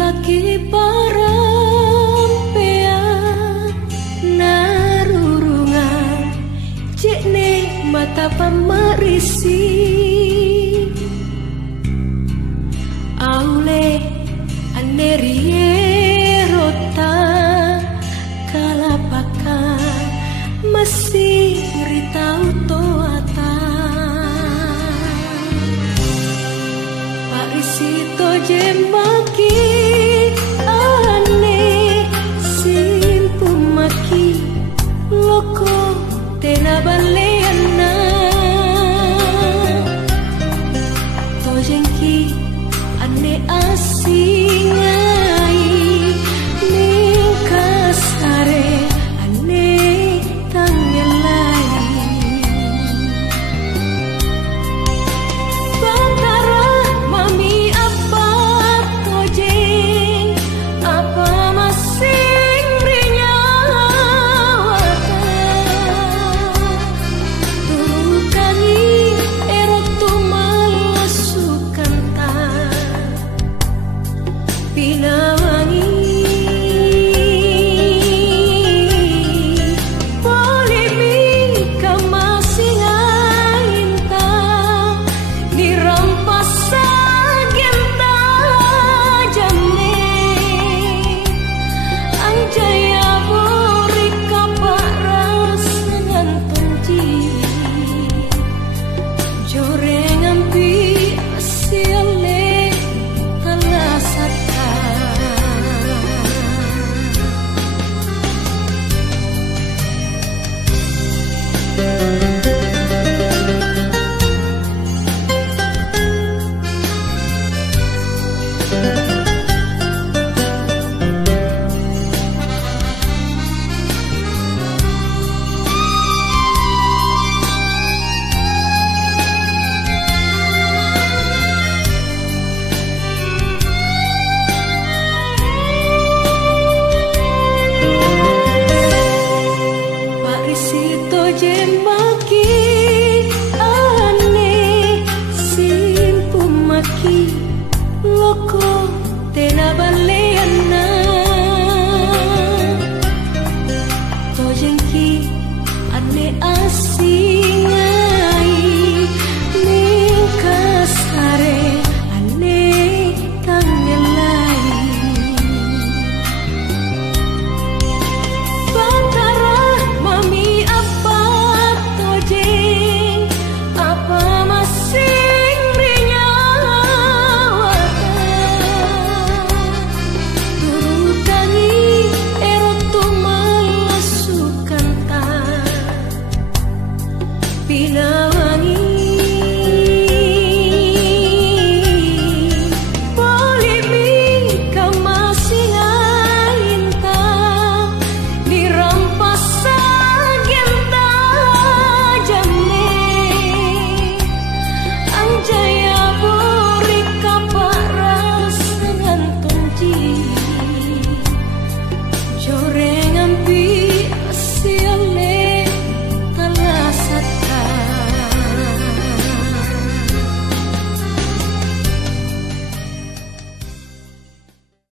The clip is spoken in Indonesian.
laki parampean narurungan cekne mata pamarisi aule anerie rota kalapakan masih ritau toata parisito jemaki ane simpumaki loko tena baleana tojengki ane asingai ningkasare ane tangelai Batara mami apa tojeng apa masing rinyawata tukani erotu malasukan ta pinawangi polemika masih ngainta dirampas sagenta jamne anjaya buri kaparas ngantunji jorengan pi asiale talasata parisito jemaki ane simpumaki loko tena